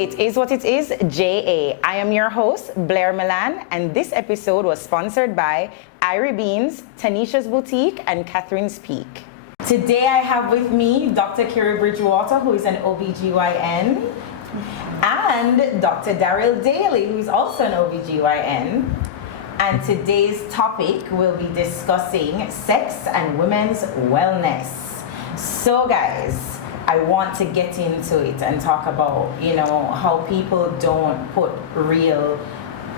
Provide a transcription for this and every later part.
It Is What It Is, JA. I am your host, Blair Milan, and this episode was sponsored by Irie Tanesha Boutique, and Catherine's Peak. Today I have with me Dr. Kiri Bridgewater, who is an OBGYN, and Dr. Daryl Daley, who is also an OBGYN. And today's topic will be discussing sex and women's wellness. So guys, I want to get into it and talk about, how people don't put real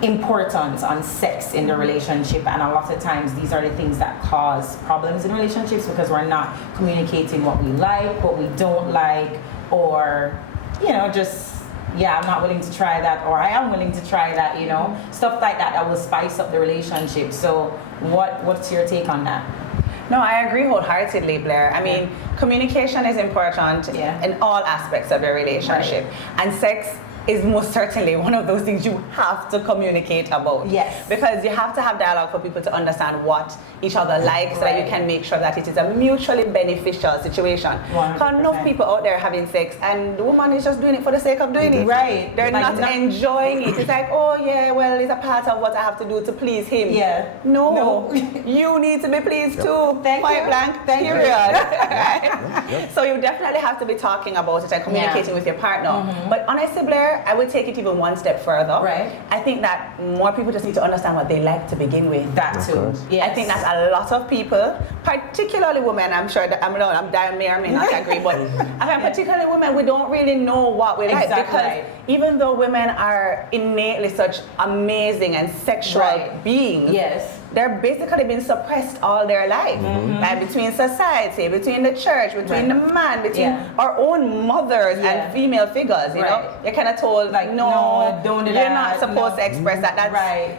importance on sex in the relationship, and a lot of times these are the things that cause problems in relationships because we're not communicating what we like, what we don't like, or I'm not willing to try that, or I am willing to try that, stuff like that will spice up the relationship. So what's your take on that? No, I agree wholeheartedly, Blair. I mean, communication is important in all aspects of your relationship. Right. And sex is most certainly one of those things you have to communicate about. Yes. Because you have to have dialogue for people to understand what each other likes, so that you can make sure that it is a mutually beneficial situation. Because enough people out there having sex and the woman is just doing it for the sake of doing it. Right. They're not enjoying it. It's like, oh yeah, well, it's a part of what I have to do to please him. Yeah. No. You need to be pleased too. Thank Point you. blank. Thank you. Right? So you definitely have to be talking about it and communicating with your partner. Mm-hmm. But honestly, Blair, I would take it even one step further. Right. I think that more people just need to understand what they like to begin with. That too. Yes. I think that a lot of people, particularly women, I'm sure that I may or may not agree, but I think particularly women, we don't really know what we like, because even though women are innately such amazing and sexual beings, they're basically been suppressed all their life. Mm-hmm. Like between society, between the church, between the man, between our own mothers and female figures, you know? You're kind of told, like, no, don't do that. You're not supposed to express that. That's,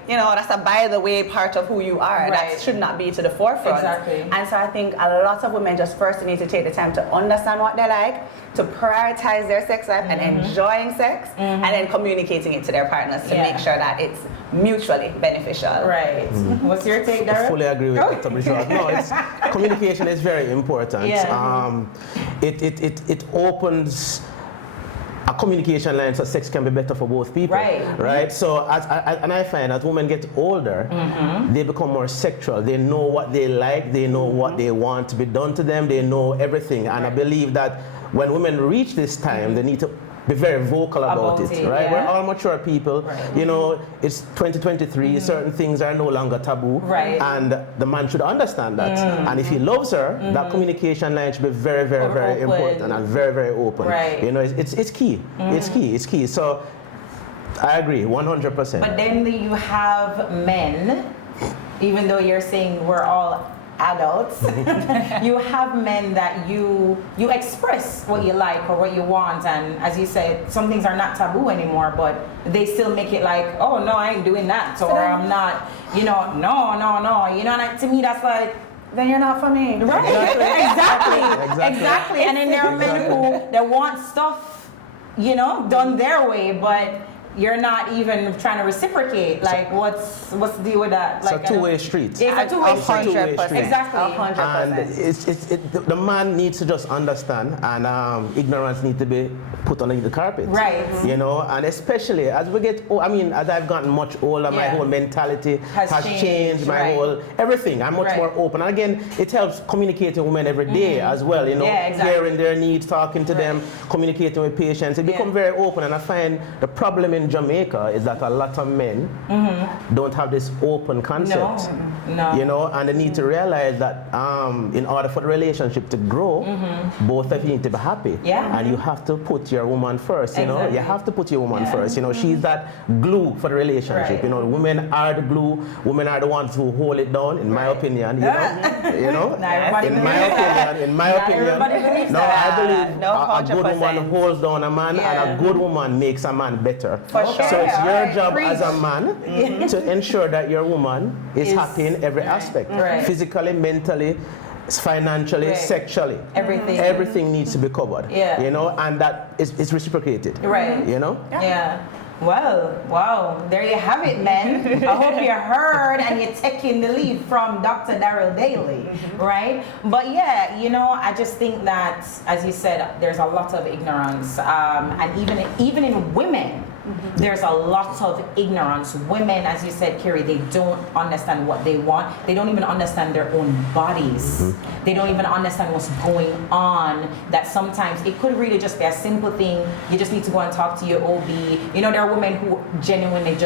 that's a by the way part of who you are. That should not be to the forefront. Exactly. And so I think a lot of women just first need to take the time to understand what they like, to prioritize their sex life and enjoying sex, and then communicating it to their partners to make sure that it's mutually beneficial. Right. What's your take, Daryl? I fully agree with Dr. Bridgewater. No, communication is very important. It opens a communication line so sex can be better for both people. Right. So I find as women get older, they become more sexual. They know what they like, they know what they want to be done to them, they know everything. And I believe that when women reach this time, they need to be very vocal about it, right? We're all mature people. It's 2023, certain things are no longer taboo. And the man should understand that. And if he loves her, that communication line should be very, very, very important and very, very open. It's key. It's key. So I agree, 100%. But then you have men, even though you're saying we're all adults, you have men that you express what you like or what you want, and as you said, some things are not taboo anymore, but they still make it like, oh no, I ain't doing that, or I'm not, no, and to me that's like, then you're not for me. Right. Exactly. And then there are men who that want stuff, done their way, but you're not even trying to reciprocate. Like, what's the deal with that? Like, it's a two-way street. It's a two-way street. Exactly. 100%. And the man needs to just understand, and ignorance needs to be put under the carpet. Right. And especially as we get old, as I've gotten much older, my whole mentality has changed, my whole everything. I'm much more open. And again, it helps communicating with women every day as well, hearing their needs, talking to them, communicating with patients. It becomes very open, and I find the problem in Jamaica is that a lot of men don't have this open concept. No. And they need to realize that in order for the relationship to grow, both of you need to be happy. And you have to put your woman first, you have to put your woman first. She's that glue for the relationship. Women are the glue, women are the ones who hold it down, in my opinion. In my opinion. No, I believe a good woman holds down a man, and a good woman makes a man better. So it's your job as a man to ensure that your woman is happy in every aspect. Physically, mentally, financially, sexually. Everything needs to be covered. And that is reciprocated. Well, wow, there you have it, men. I hope you heard and you're taking the lead from Dr. Daryl Daley, right? But yeah, you know, I just think that, as you said, there's a lot of ignorance, and even in women, there's a lot of ignorance. Women, as you said, Kiri, they don't understand what they want. They don't even understand their own bodies. They don't even understand what's going on. That sometimes it could really just be a simple thing. You just need to go and talk to your OB. You know, there are women who genuinely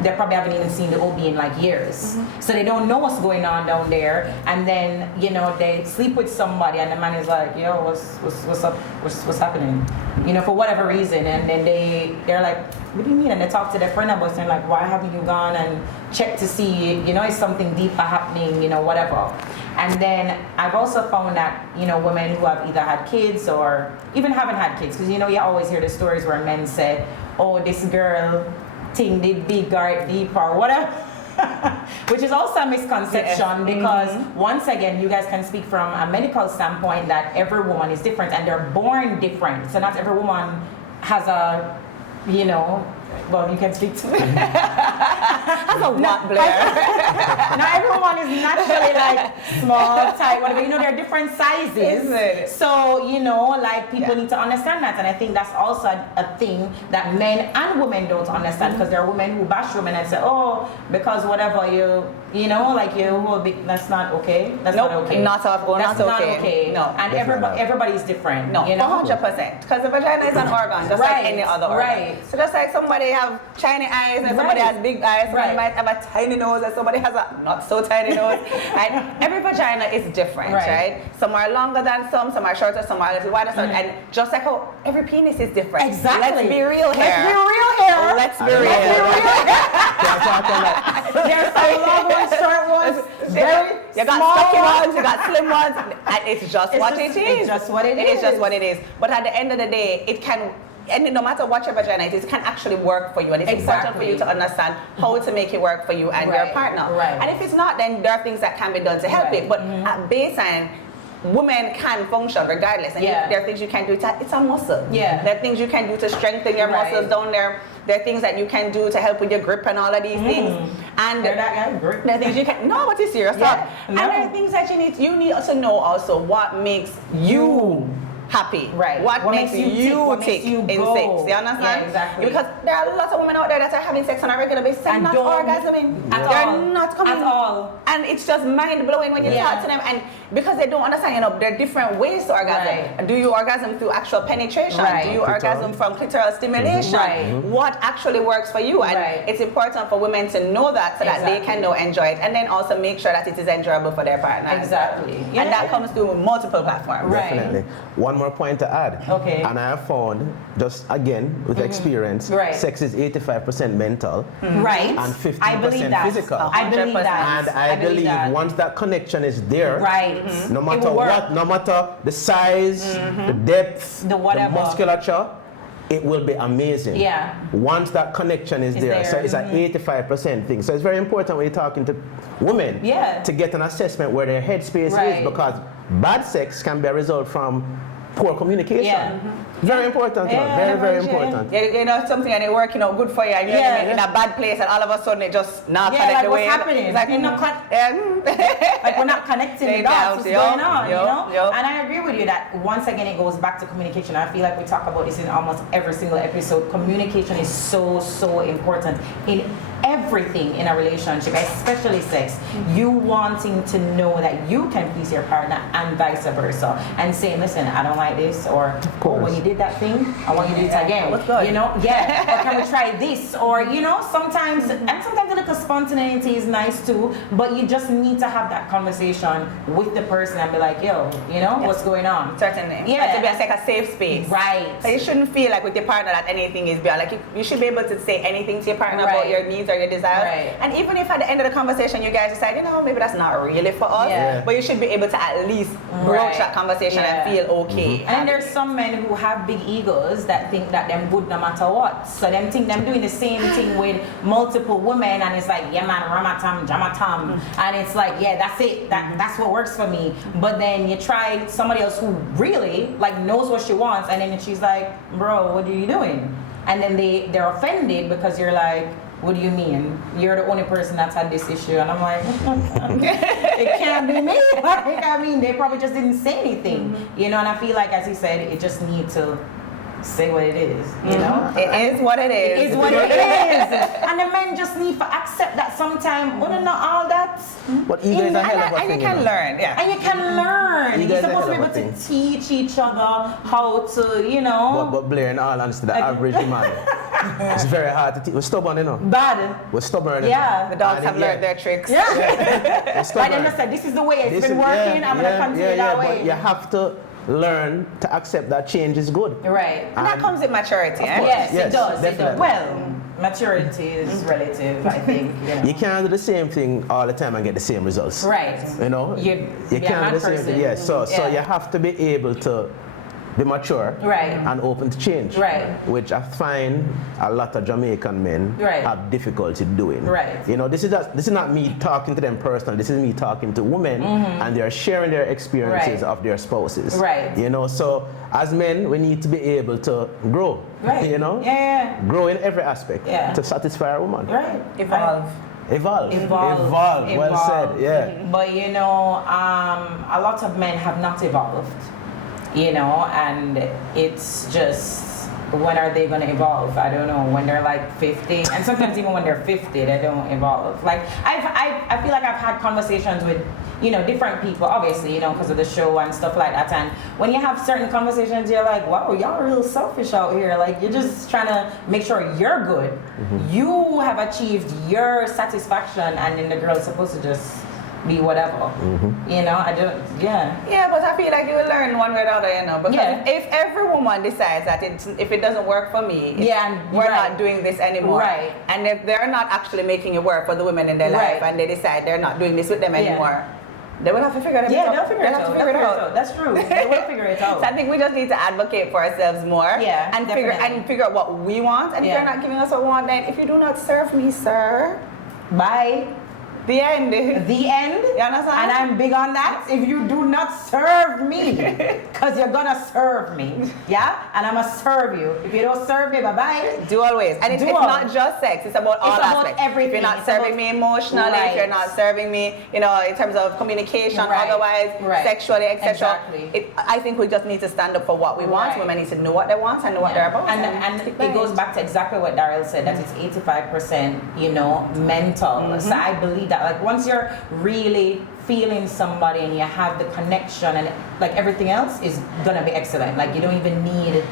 they probably haven't even seen the OB in like years. So they don't know what's going on down there. And then, you know, they sleep with somebody and the man is like, yo, what's up? What's happening? You know, for whatever reason. And then they're like, what do you mean? And they talk to their friend about it and like, why haven't you gone and checked to see, you know, is something deeper happening, you know, whatever. And then I've also found that, you know, women who have either had kids or even haven't had kids, because, you know, you always hear the stories where men say, oh, this girl thing did big or deep or whatever. Which is also a misconception because once again, you guys can speak from a medical standpoint that every woman is different and they're born different. So not every woman has a, you know, well, you can speak to me. That's a what, Blair? Not everyone is naturally like small, tight, whatever. You know, there are different sizes. Isn't it? So, you know, like people need to understand that. And I think that's also a thing that men and women don't understand, because there are women who bash women and say, oh, because whatever you know, like you will be, that's not okay. That's not okay. That's not okay. No. And everybody's different. No, you know? 100%. Because the vagina is an organ, just like any other organ. Right. So just like somebody have shiny eyes and somebody has big eyes, somebody might have a tiny nose and somebody has a not so tiny nose. Right? Every vagina is different, right? Some are longer than some are shorter, some are a little wider. And just like how every penis is different. Exactly. Let's be real here. Let's be real here. Let's be real. There's some long ones, short ones, very you got small stocky ones, you got slim ones, and it's just what it is. It's just what it is. It is just what it is. But at the end of the day, it can, and no matter what your vagina is, it can actually work for you. And it's important for you to understand how to make it work for you and your partner. Right. And if it's not, then there are things that can be done to help it. But at baseline, women can function regardless. And there are things you can do. It's a muscle. Yeah. There are things you can do to strengthen your muscles down there. There are things that you can do to help with your grip and all of these things. And there are things you can, no, but it's serious stuff. And there are things that you need to know also what makes you happy. Right. What makes you tick in sex. You understand? Yeah, exactly. Because there are lots of women out there that are having sex on a regular basis and not orgasming. They're not coming at all. And it's just mind blowing when you talk to them, and because they don't understand, you know, there are different ways to orgasm. Right. Do you orgasm through actual penetration? Right. Do you orgasm from clitoral stimulation? Right. What actually works for you? And it's important for women to know that so that they can now enjoy it, and then also make sure that it is enjoyable for their partner. Exactly. And that comes through multiple platforms. Right. Definitely. One more point to add. Okay. And I have found, just again with experience, sex is 85% mental right. and 15% physical. I believe that. And I believe once that connection is there, no matter what, no matter the size, the depth, the musculature, it will be amazing. Yeah. Once that connection is there. So it's an 85% thing. So it's very important when you're talking to women to get an assessment where their headspace is, because bad sex can be a result from poor communication. Yeah. Very important. Very important. You know something and it working out good for you, and you're in a bad place, and all of a sudden it just not connect the way. What's happening? Like, like we're not connecting the dots. What's going on? You know. And I agree with you that once again it goes back to communication. I feel like we talk about this in almost every single episode. Communication is so important in everything in a relationship, especially sex. You wanting to know that you can please your partner and vice versa, and saying, listen, I don't like this, or when you did that thing, I want you to do it again. You know, or can we try this? Or, you know, sometimes a little spontaneity is nice too, but you just need to have that conversation with the person and be like, yo, you know, what's going on? Certainly. Yeah. To be like a safe space. Right. So you shouldn't feel like with your partner that anything is beyond. Like you should be able to say anything to your partner about your needs or your desires. Right. And even if at the end of the conversation you guys decide, you know, maybe that's not really for us, but you should be able to at least broach that conversation and feel okay. And then there's some men who have big egos that think that them good no matter what. So them think them doing the same thing with multiple women, and it's like, yeah man, ramatam, jamatam. And it's like, yeah, that's it. That's what works for me. But then you try somebody else who really like knows what she wants, and then she's like, bro, what are you doing? and then they're offended because you're like, what do you mean? You're the only person that's had this issue. And I'm like, it can't be me. Like, I mean, they probably just didn't say anything, you know, and I feel like, as he said, it just needs to say what it is, you know? It is what it is. It is what it is. And the men just need to accept that sometimes, well, not all that. But ego is a hell of a thing. And you can learn, yeah. And you can learn. You're supposed to be able to teach each other how to, you know. But Blair, in all honesty, the average man, it's very hard to teach. We're stubborn, you know. Bad. We're stubborn. Yeah. The dogs have learned their tricks. Yeah. We're stubborn. Like they said, this is the way it's been working. I'm going to continue that way. But you have to learn to accept that change is good. Right. And that comes with maturity, eh? Yes, Yes, it does. definitely. It does. Well, maturity is relative, I think. You know. You can't do the same thing all the time and get the same results. Right. You know? You can't do the same thing. Yes. So you have to be able to be mature and open to change. Right. Which I find a lot of Jamaican men have difficulty doing. Right. You know, this is not me talking to them personally. This is me talking to women, and they're sharing their experiences of their spouses. Right. You know, so as men, we need to be able to grow. Right. You know. Yeah. Grow in every aspect to satisfy a woman. Right. Evolve. Well said. Yeah. But you know, a lot of men have not evolved. You know, and it's just, when are they going to evolve? I don't know. When they're like 50, and sometimes even when they're 50, they don't evolve. Like I feel like I've had conversations with, you know, different people, obviously, you know, because of the show and stuff like that. And when you have certain conversations, you're like, wow, y'all are real selfish out here. Like, you're just trying to make sure you're good. You have achieved your satisfaction, and then the girl's supposed to just be whatever. You know, I don't, Yeah, but I feel like you will learn one way or the other, you know, because if every woman decides that if it doesn't work for me, we're not doing this anymore. Right. And if they're not actually making it work for the women in their life, and they decide they're not doing this with them anymore, they will have to figure it out. Yeah, they'll figure it out. That's true. They will figure it out. So I think we just need to advocate for ourselves more. Yeah, and figure out what we want. And if you're not giving us what we want, then if you do not serve me, sir, bye. The end. The end. You understand? And I'm big on that. If you do not serve me, because you're gonna serve me, yeah? And I'm gonna serve you. If you don't serve me, bye-bye. Do always. And it's not just sex, it's about all aspects. Everything. If you're not serving me emotionally, if you're not serving me, you know, in terms of communication, otherwise, sexually, etc. Exactly. I think we just need to stand up for what we want. Women need to know what they want and know what they're about. And it goes back to exactly what Daryl said, that it's 85%, you know, mental. So I believe that. Like, once you're really feeling somebody and you have the connection, and like everything else is gonna be excellent. Like, you don't even need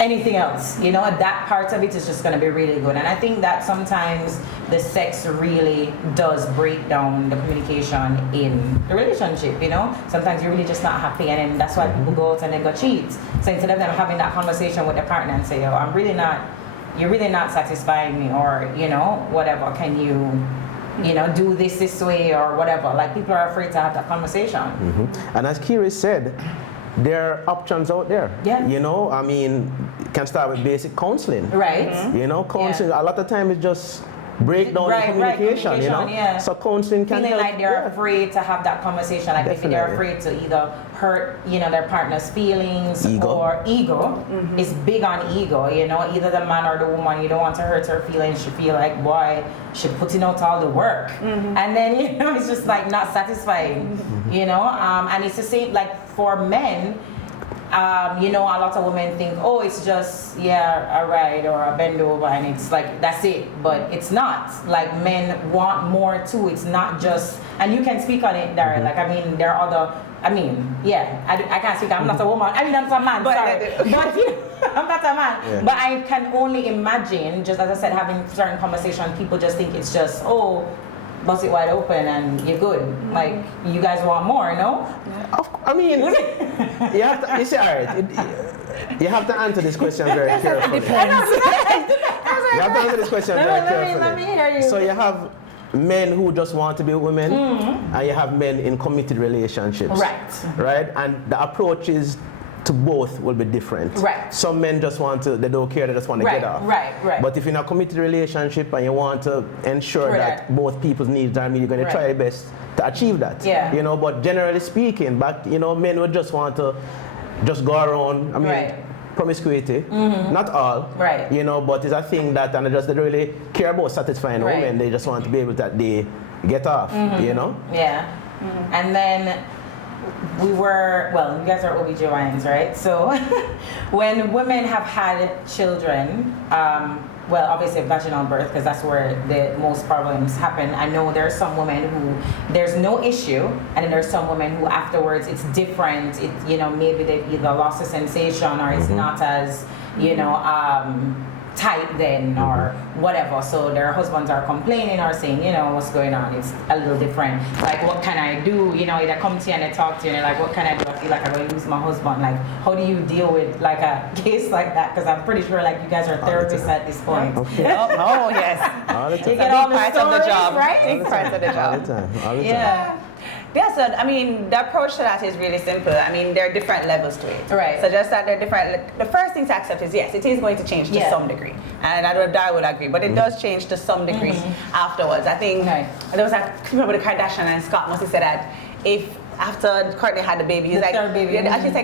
anything else, you know. That part of it is just gonna be really good. And I think that sometimes the sex really does break down the communication in the relationship, you know. Sometimes you're really just not happy, and then that's why people go out and then go cheat. So instead of them having that conversation with their partner and say, oh, you're really not satisfying me, or, you know, whatever, can you know, do this way or whatever. Like, people are afraid to have that conversation. And as Kiri said, there are options out there. Yeah. You know, I mean, you can start with basic counseling. Right. You know, counseling, a lot of time it's just break down the communication, you know. So counseling can feeling help. like they're afraid to have that conversation, like maybe they're afraid to either hurt, you know, their partner's feelings, or ego is big on ego, you know. Either the man or the woman, you don't want to hurt her feelings. She feel like, boy, she putting out all the work, and then, you know, it's just like not satisfying, you know. And it's the same like for men. You know, a lot of women think, oh, it's just, a ride or a bend over, and it's like, that's it. But it's not. Like, men want more too. It's not just, and you can speak on it, Daryl. Like, I mean, there are other, I can't speak, I'm not a woman. I mean, I'm a man, sorry. But, you know, I'm not a man. Yeah. But I can only imagine, just as I said, having certain conversations, people just think it's just, oh, bust it wide open and you're good. Like, you guys want more, no? I mean, you have to, you see, all right, you have to answer this question very carefully. You have to answer this question very carefully. Let me hear you. So you have men who just want to be women, and you have men in committed relationships. Right? And the approaches to both will be different. Right. Some men just want to, they don't care, they just want to get off. Right. But if you're in a committed relationship and you want to ensure that both people's needs are met, you're going to try your best to achieve that. Yeah. You know, but generally speaking, you know, men would just want to just go around. I mean, promiscuity. Not all. Right. You know, but it's a thing that, and they really care about satisfying women. They just want to be able that they get off, you know? Yeah. And then you guys are OBGYNs, right? So when women have had children, well, obviously vaginal birth, because that's where the most problems happen. I know there are some women who there's no issue, and then there's some women who afterwards it's different. It, you know, maybe they've either lost a sensation or it's not as, you know, tight then or whatever. So their husbands are complaining or saying, you know, what's going on? It's a little different. Like, what can I do? You know, they come to you and they talk to you and they're like, what can I do? I feel like I'm going to lose my husband. Like, how do you deal with like a case like that? Because I'm pretty sure like you guys are therapists at this point. Okay. Oh yes. All the time. You get all the parts stories, of the job, right? Big parts of the job. All the time. All the time. Yeah. Yeah, so I mean, the approach to that is really simple. I mean, there are different levels to it. Right. So just that they're different. The first thing to accept is yes, it is going to change to some degree, and I don't know if Daryl would agree, but it does change to some degree afterwards. I think there was a remember the Kardashian and Scott must have said that if after Courtney had the baby, he's like, she's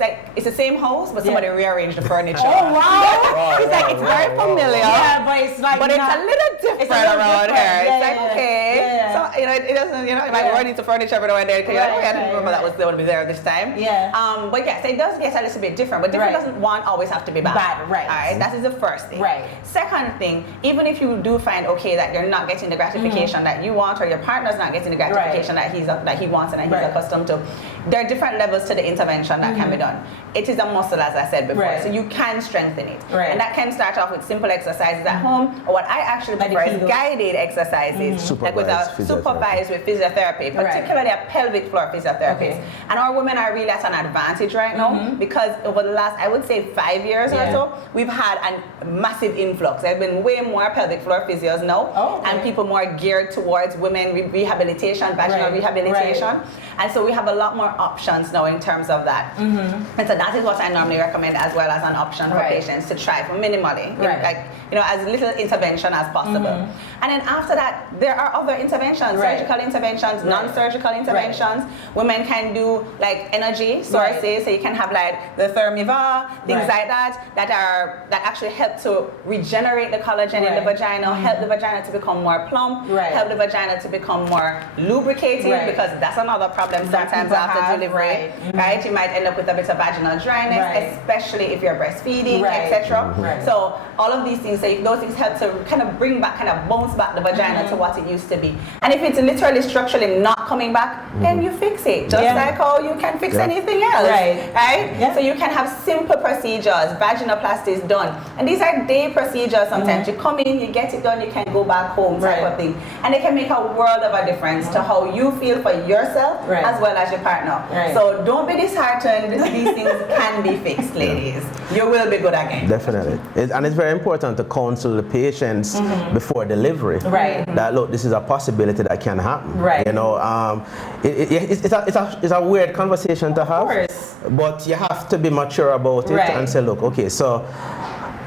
like, it's the same house, but somebody rearranged the furniture. Oh wow! He's like, it's very familiar. Yeah, but it's like, but it's a little different around here. It's like, okay. Yeah. So, you know, it doesn't, you know, it might run into furniture everywhere there. Because I didn't remember that was going to be there this time. Yeah. But yes, it does get a little bit different. But different doesn't always have to be bad. Right. All right. That is the first thing. Right. Second thing, even if you do find that you're not getting the gratification that you want, or your partner's not getting the gratification that he wants and that he's accustomed to, there are different levels to the intervention that can be done. It is a muscle, as I said before, so you can strengthen it. And that can start off with simple exercises at home, or what I actually prefer is guided exercises, like supervised with physiotherapy, particularly a pelvic floor physiotherapist. And our women are really at an advantage right now, because over the last, I would say 5 years or so, we've had a massive influx. There have been way more pelvic floor physios now, and people more geared towards women rehabilitation, vaginal rehabilitation. And so we have a lot more options now in terms of that. And so that is what I normally recommend as well as an option for patients to try for minimally, like, you know, as little intervention as possible. And then after that, there are other interventions, surgical interventions, non-surgical interventions. Women can do like energy sources, so you can have like the Thermiva, things like that, that actually help to regenerate the collagen in the vagina, help the vagina to become more plump, help the vagina to become more lubricated, because that's another problem sometimes after delivery, right? You might end up with a bit of vaginal dryness, especially if you're breastfeeding, etc. So all of these things, so if those things help to kind of bring back, kind of bounce back the vagina to what it used to be. And if it's literally structurally not coming back, then you fix it, just like how you can fix anything else, right? So you can have simple procedures, vaginoplasty is done, and these are day procedures. Sometimes you come in, you get it done, you can go back home, type of thing, and they can make a world of a difference to how you feel for yourself as well as your partner. So don't be disheartened. These things can be fixed, ladies. You will be good again. Definitely. And it's very important to counsel the patients before delivery. That look, this is a possibility that can happen. You know, it's a weird conversation to have. But you have to be mature about it and say, look, okay, so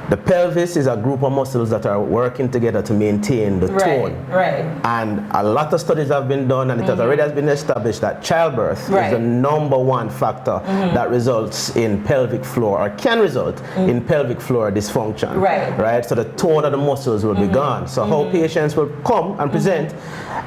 the pelvis is a group of muscles that are working together to maintain the tone. And a lot of studies have been done, and it has already been established that childbirth is the #1 factor that results in pelvic floor, or can result in pelvic floor dysfunction. So the tone of the muscles will be gone. So how patients will come and present,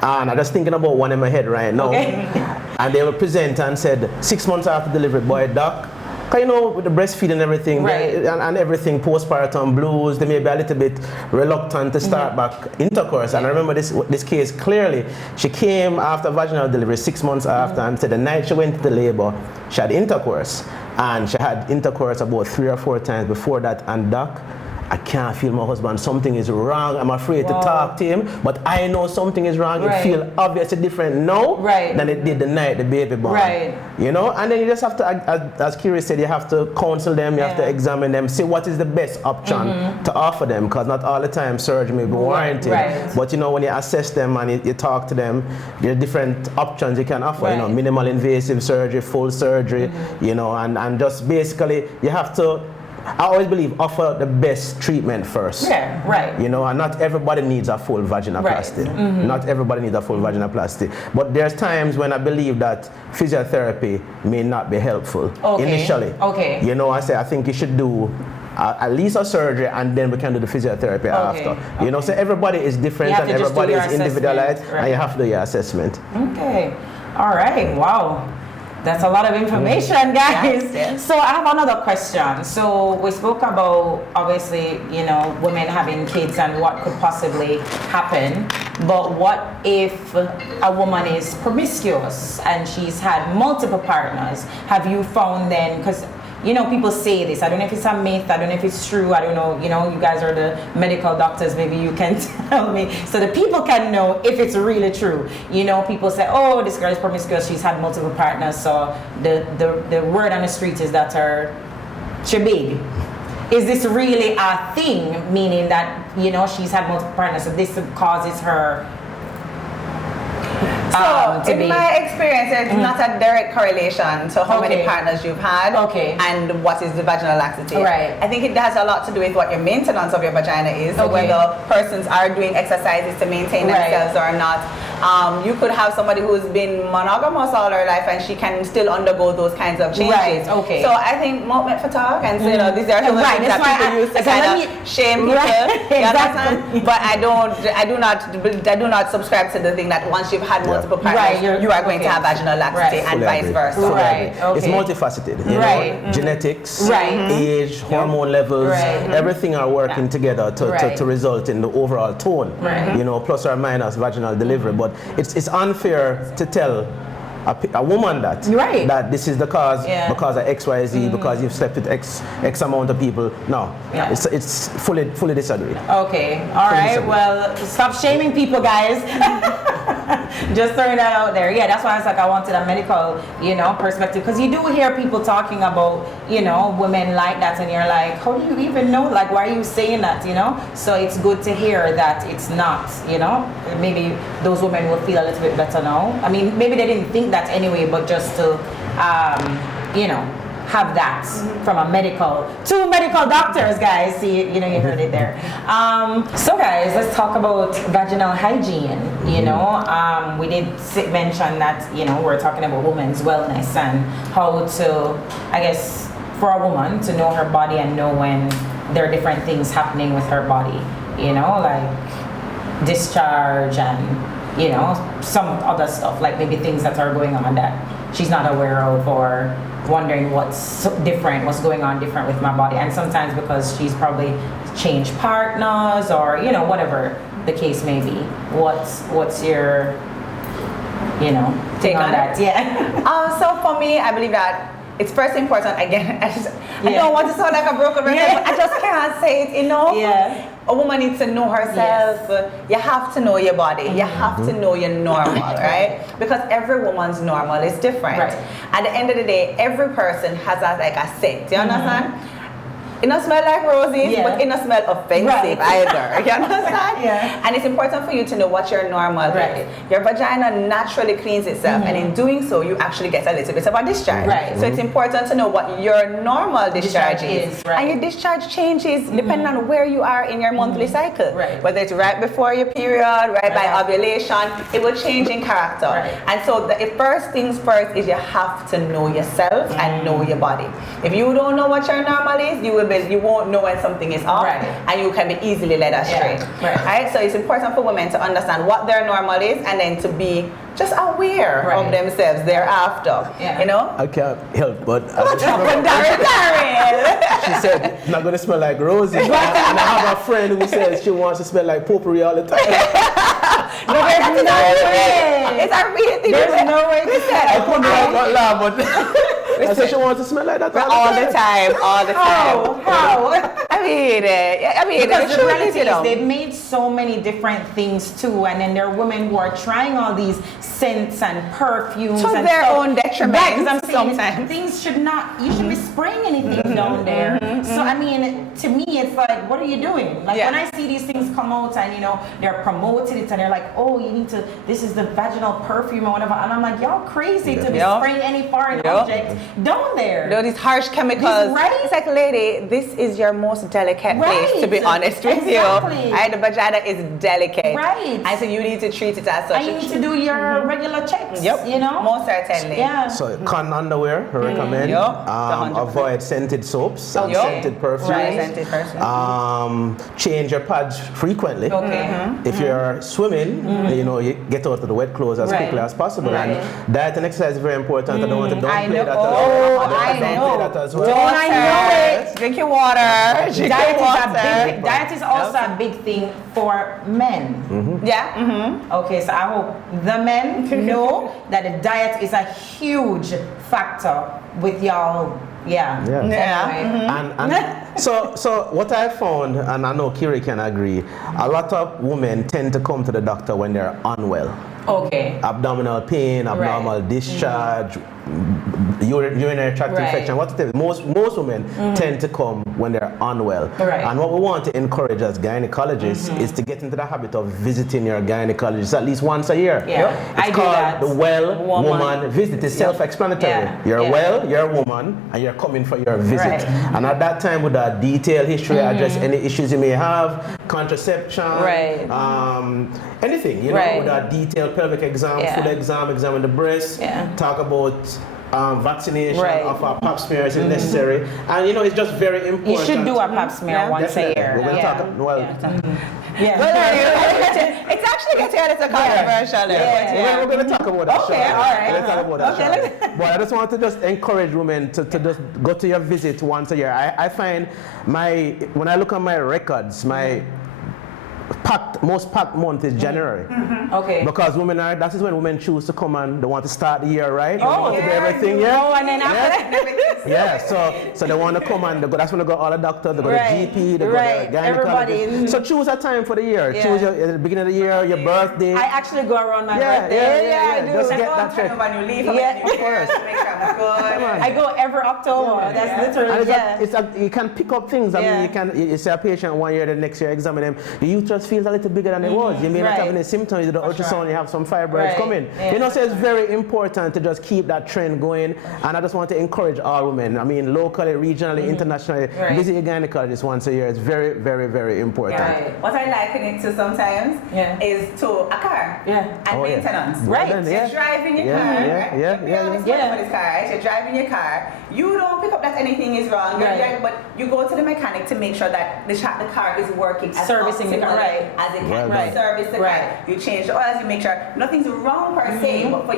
and I'm just thinking about one in my head right now, and they will present and said, 6 months after delivery, boy, doc, you know, with the breastfeeding and everything, and everything, postpartum blues, they may be a little bit reluctant to start back intercourse. And I remember this case clearly. She came after vaginal delivery 6 months after, and said the night she went to labor, she had intercourse. And she had intercourse about 3 or 4 times before that. And doc, I can't feel my husband. Something is wrong. I'm afraid to talk to him, but I know something is wrong. It feels obviously different now than it did the night the baby born. You know, and then you just have to, as Kiri said, you have to counsel them, you have to examine them, see what is the best option to offer them, because not all the time surgery may be warranted. But you know, when you assess them and you talk to them, there are different options you can offer. You know, minimal invasive surgery, full surgery. You know, and just basically you have to I always believe offer the best treatment first. Yeah, right. You know, and not everybody needs a full vaginoplasty. Right. Not everybody needs a full vaginoplasty. But there's times when I believe that physiotherapy may not be helpful initially. Okay. You know, I think you should do at least a surgery, and then we can do the physiotherapy after. You know, so everybody is different and everybody is individualized, and you have to do your assessment. Okay. All right. Wow. That's a lot of information, guys. Yes. So I have another question. So we spoke about, obviously, you know, women having kids and what could possibly happen. But what if a woman is promiscuous and she's had multiple partners? Have you found then, because you know, people say this. I don't know if it's a myth. I don't know if it's true. I don't know. You know, you guys are the medical doctors. Maybe you can tell me so the people can know if it's really true. You know, people say, "Oh, this girl is promiscuous. She's had multiple partners." So the word on the street is that she's big. Is this really a thing? Meaning that, you know, she's had multiple partners, so this causes her. So, in my experience, it's not a direct correlation to how many partners you've had and what is the vaginal laxity. Right. I think it has a lot to do with what your maintenance of your vagina is, whether persons are doing exercises to maintain themselves or not. You could have somebody who's been monogamous all her life and she can still undergo those kinds of changes. Right. Okay. So I think moment for talk, and so, you know, these are some of the things that people use to kind of shame people. You understand? But I do not subscribe to the thing that once you've had multiple partners, you are going to have vaginal laxity and vice versa. Right. It's multifaceted. You know, genetics, age, hormone levels, everything are working together to result in the overall tone. You know, plus or minus vaginal delivery. But it's unfair to tell a woman that this is the cause because of X, Y, Z, because you've slept with X amount of people. No, it's fully disagree. Okay, all right. Well, stop shaming people, guys. Just throwing that out there. Yeah, that's why I was like, I wanted a medical, you know, perspective, because you do hear people talking about, you know, women like that, and you're like, how do you even know? Like, why are you saying that? You know, so it's good to hear that it's not. You know, maybe those women will feel a little bit better now. I mean, maybe they didn't think that anyway, but just to, you know, have that from two medical doctors, guys. See, you know, you heard it there. So guys, let's talk about vaginal hygiene. You know, we did mention that, you know, we're talking about women's wellness and how to, I guess, for a woman to know her body and know when there are different things happening with her body, you know, like discharge and, you know, some other stuff, like maybe things that are going on that she's not aware of, or wondering what's going on different with my body. And sometimes because she's probably changed partners, or, you know, whatever the case may be. What's your, you know, take on that? Yeah. So for me, I believe that it's first important, again, I don't want to sound like a broken record, but I just can't say it enough. Yeah. A woman needs to know herself. Yes. You have to know your body. You have to know your normal, right? Because every woman's normal is different. Right. At the end of the day, every person has a scent. You understand? It don't smell like roses, but it don't smell offensive either. You understand? And it's important for you to know what your normal is. Your vagina naturally cleans itself, and in doing so, you actually get a little bit of a discharge. So it's important to know what your normal discharge is. And your discharge changes depending on where you are in your monthly cycle. Whether it's right before your period, right by ovulation, it will change in character. And so the first things first is you have to know yourself and know your body. If you don't know what your normal is, you won't know when something is off, and you can be easily led astray. Right? So it's important for women to understand what their normal is, and then to be just aware of themselves thereafter. You know? I can't help but what's happened, Daryl? She said, not gonna smell like roses. And I have a friend who says she wants to smell like potpourri all the time. No, there's no way. It's a real thing. There's no way to say. I couldn't laugh, but I said she wants to smell like that all the time. How? I mean, because the reality is they've made so many different things too, and then there are women who are trying all these scents and perfumes to and their stuff. own detriment. Right, 'cause I'm saying sometimes things should not. You should be spraying anything down there. So I mean, to me, it's like, what are you doing? Like when I see these things come out and they're promoting it and they're like, oh, you need to. This is the vaginal perfume or whatever, and I'm like, y'all crazy to be spraying any foreign object down there. These harsh chemicals. Right? It's like, lady, this is your most delicate place, to be honest with you. The vagina is delicate. Right. And so you need to treat it as such. And you need to do your regular checks. Yep. Most certainly. Yeah. So cotton underwear, I recommend. Avoid scented soaps and scented perfumes. Right. Scented perfumes. Change your pads frequently. Okay. If you're swimming, you get out of the wet clothes as quickly as possible. And diet and exercise is very important. I don't want to downplay that. I know. That as well. Don't I know it? Drink your water. Diet is also a big thing for men. Yeah. Okay, so I hope the men know that the diet is a huge factor with y'all. Yeah. And so what I found, and I know Kiri can agree, a lot of women tend to come to the doctor when they're unwell. Okay. Abdominal pain, abnormal discharge, urinary tract infection. Most women tend to come when they're unwell. Right. And what we want to encourage as gynecologists is to get into the habit of visiting your gynecologist at least once a year. Yeah. It's I do called that. the Well Woman Visit. It's self-explanatory. Yeah. You're well, you're a woman, and you're coming for your visit. Right. And at that time, with a detailed history, address any issues you may have, contraception, anything, with a detailed pelvic exam, foot exam, examine the breast, talk about vaccination of a pap smear is necessary, and it's just very important. You should do a pap smear once a year. We're going to talk. It's actually getting a little controversial. We're going to talk about that. Okay, all right. Let's talk about that. But I just want to just encourage women to just go to your visit once a year. I find when I look at my records, my most packed month is January. Okay. Because that is when women choose to come and they want to start the year right. They want to do everything, and then after that. So they want to come and that's when they go to all the doctors, they go to GP, they go to gynecologist. So choose a time for the year. Choose at the beginning of the year, your birthday. I actually go around my birthday. I do. Just get that check. When you leave, make sure I'm good. I go every October. That's literally you can pick up things. I mean, you see a patient one year, the next year examine them. The uterus feels a little bigger than it was. You may not have any symptoms. You do the ultrasound, you have some fibroids coming. So it's very important to just keep that trend going. And I just want to encourage all women. I mean, locally, regionally, internationally, visit your gynecologist once a year. It's very, very, very important. What I liken it to sometimes is to a car and maintenance. You're driving your car. You're driving your car. You don't pick up that anything is wrong, but you go to the mechanic to make sure that the car is working as servicing the car as it can. Service the car. You change the oils. You make sure nothing's wrong per se, but for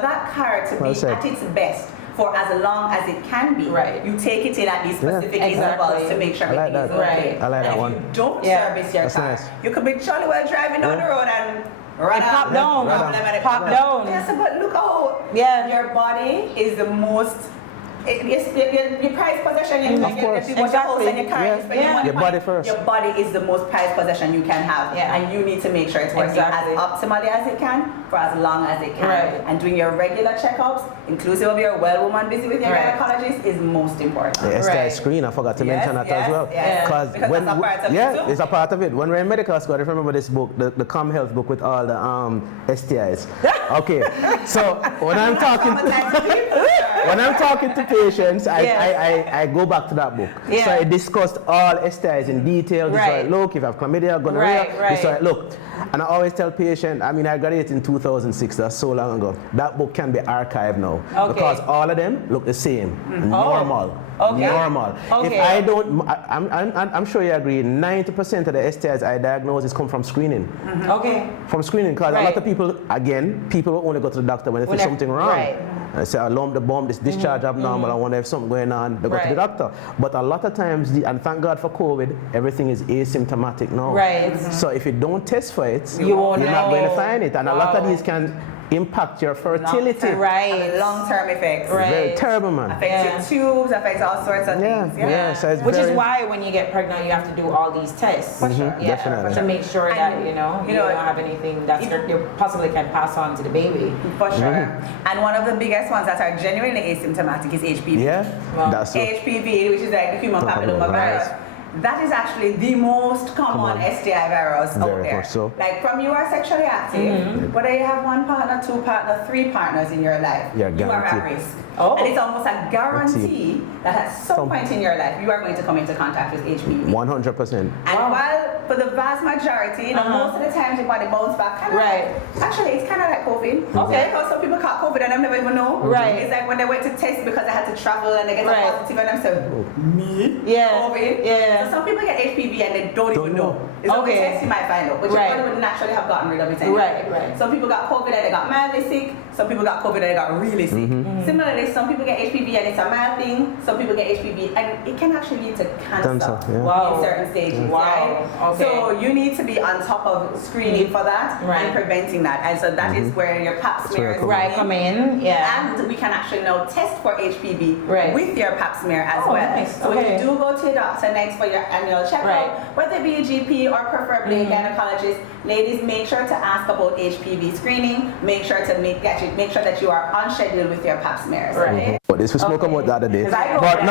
that car to be at its best for as long as it can be. You take it in at these specific intervals to make sure everything is okay. I like that one. If you don't service your car, you could be jolly well driving down the road and pop down. Yes, but look how your body is the most. Your prized possession. Of course. Your body first. Your body is the most prized possession you can have, and you need to make sure it's working as optimally as it can for as long as it can. And doing your regular checkups, inclusive of your well woman visit with your gynecologist, is most important. The STI screen, I forgot to mention that as well. Because that's a part of it too. It's a part of it. When we're in medical school, I remember this book, the Com Health book with all the STIs. Okay, so when I'm talking to patients, I go back to that book. So I discussed all STIs in detail. Look, if you have chlamydia, gonorrhea, look. And I always tell patients, I mean, I graduated in 2006, that's so long ago. That book can be archived now. Because all of them look the same. Normal. Normal. If I don't, I'm sure you agree, 90% of the STIs I diagnose come from screening. From screening, because a lot of people, people will only go to the doctor when they feel something wrong. I say, I lump the bomb, this discharge abnormal, I wonder if something going on, they go to the doctor. But a lot of times, and thank God for COVID, everything is asymptomatic now. So if you don't test for it, you're not going to find it. And a lot of these can impact your fertility. Long-term effects. Right. Very terrible, man. Affects your tubes, affects all sorts of things. So it's which is why when you get pregnant, you have to do all these tests. Definitely. To make sure that you don't have anything that you possibly can pass on to the baby. For sure. And one of the biggest ones that are genuinely asymptomatic is HPV. That's HPV, which is like the human papillomavirus. That is actually the most common STI virus out there. So. Like from you are sexually active, whether you have one partner, two partner, three partners in your life, you are at risk. And it's almost a guarantee that at some point in your life you are going to come into contact with HPV. 100%. And while for the vast majority, most of the times your body bounces back. Actually, it's kind of like COVID. Okay. Because some people caught COVID and they never even know. It's like when they went to test because they had to travel and they get a positive and they said, me? COVID? So some people get HPV and they don't even know. It's only test you might find out, but your body would naturally have gotten rid of it anyway. Some people got COVID and they got mildly sick. Some people got COVID and they got really sick. Similarly, some people get HPV and it's a mild thing. Some people get HPV and it can actually lead to cancer in certain stages. So you need to be on top of screening for that and preventing that. And so that is where your pap smears come in. And we can actually now test for HPV with your pap smear as well. So if you do go to your doctor next for your annual checkup, whether it be a GP or preferably a gynecologist, ladies, make sure to ask about HPV screening. Make sure to make sure that you are on schedule with your pap smears. But this we spoke about the other day. But